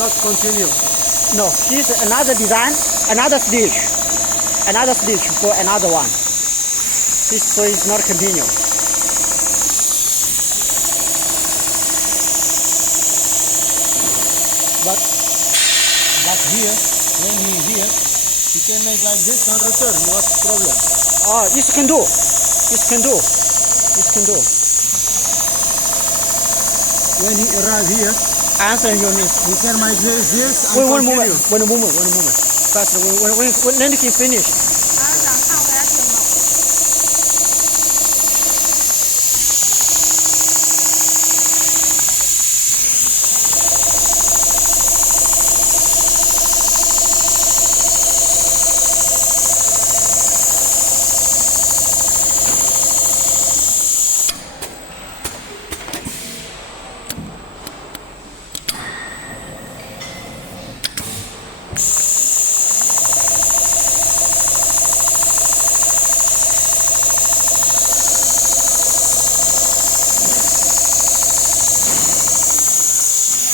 not continue. No, he's another design, another stitch for another one. So it's not continue. But here, when he here, he can make like this and return. What's the problem? Oh, this can do. This can do. This can do. When he arrive here, Answer your needs. he can make this and One continue. moment. First, when he finish,